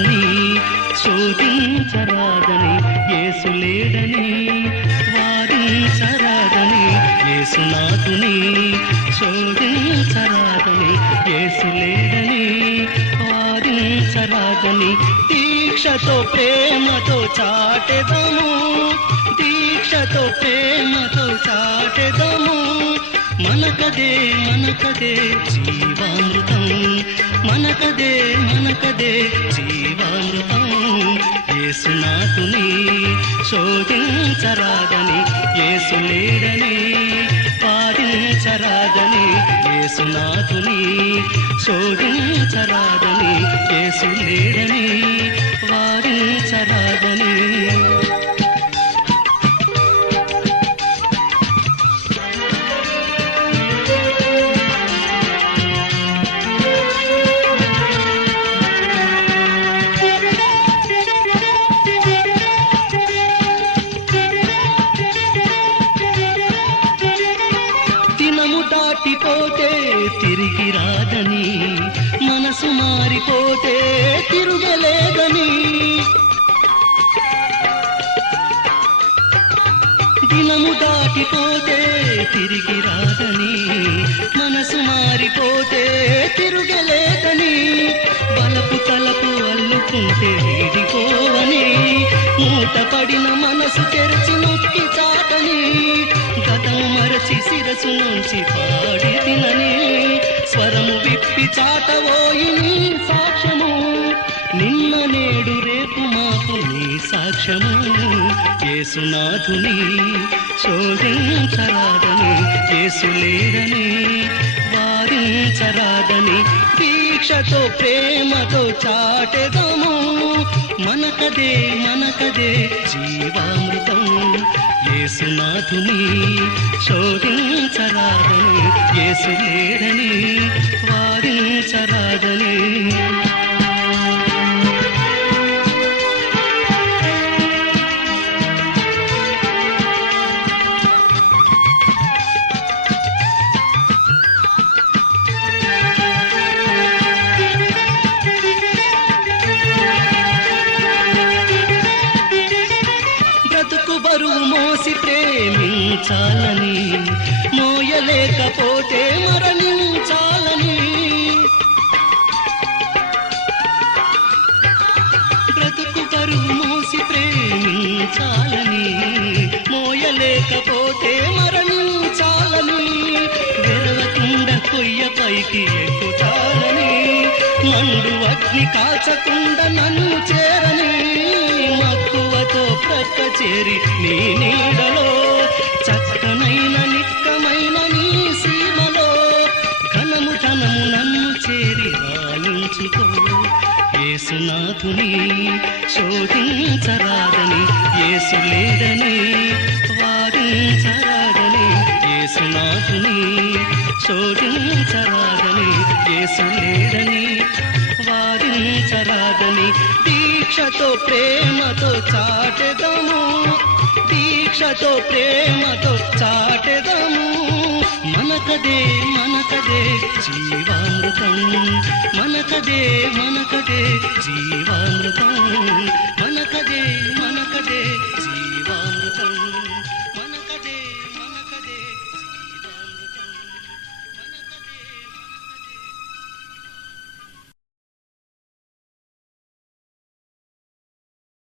యేసునాథుని శోధించరాదని యేసు లేడని వారించరాదని యేసునాథుని శోధించరాదని యేసు లేడని వారించరాదని దీక్షతో ప్రేమతో చాటెదము దీక్షతో ప్రేమతో చాటెదము మనకదే మనకదే జీవామృతం మనకదే మనకదే జీవామృతం యేసునాథుని శోధించరాదని యేసు లేడని వారించరాదని యేసునాథుని శోధించరాదని యేసు లేడని వారించరాదని దాటిపోతే తిరిగి రాదని మనసు మారిపోతే తిరుగలేదని దినము దాటిపోతే తిరిగి రాదని మనసు మారిపోతే తిరుగలేదని బలపు తలపు అల్లుకుంటే వీడిపోవని మూట పడిన మనసు తెరచి నొక్కి చాటని గతం మరచి శిరసు నుంచి పాడి తినని స్వరము విప్పి చాటవోయి నీ సాక్ష్యము నిన్న నేడు రేపు మాపు నీ సాక్ష్యము యేసునాథుని శోధించరాదని యేసు లేడని వారించరాదని దీక్షతో ప్రేమతో చాటెదము మనకదే మనకదే జీవామృతం యేసునాథుని శోధించరాదని యేసు లేడని వారించరాదని బరువు మోసి ప్రేమించాలని మోయలేకపోతే మరణించాలని బ్రతుకు బరువు మోసి ప్రేమించాలని మోయలేకపోతే మరణించాలని వెరవకుండా కొయ్య పైకి ఎక్కుతాలని మండు అగ్ని కాల్చకుండా నన్ను చేరని మక్కువతో ప్రక్క చేరి నీ నీడలో చక్కనైన నిక్కమైన నీ సీమలో ఘనము ధనము నన్ను చేరి రాయించుకో యేసునాథుని శోధించరాదని యేసు లేడని వారించరాదని యేసునాథుని శోధించరాదని యేసు లేడని వారించరాదని దీక్షతో ప్రేమతో చాటెదము దీక్షతో ప్రేమతో చాటెదము మనకదే మనకదే జీవామృతం మనకదే మనకదే జీవామృతం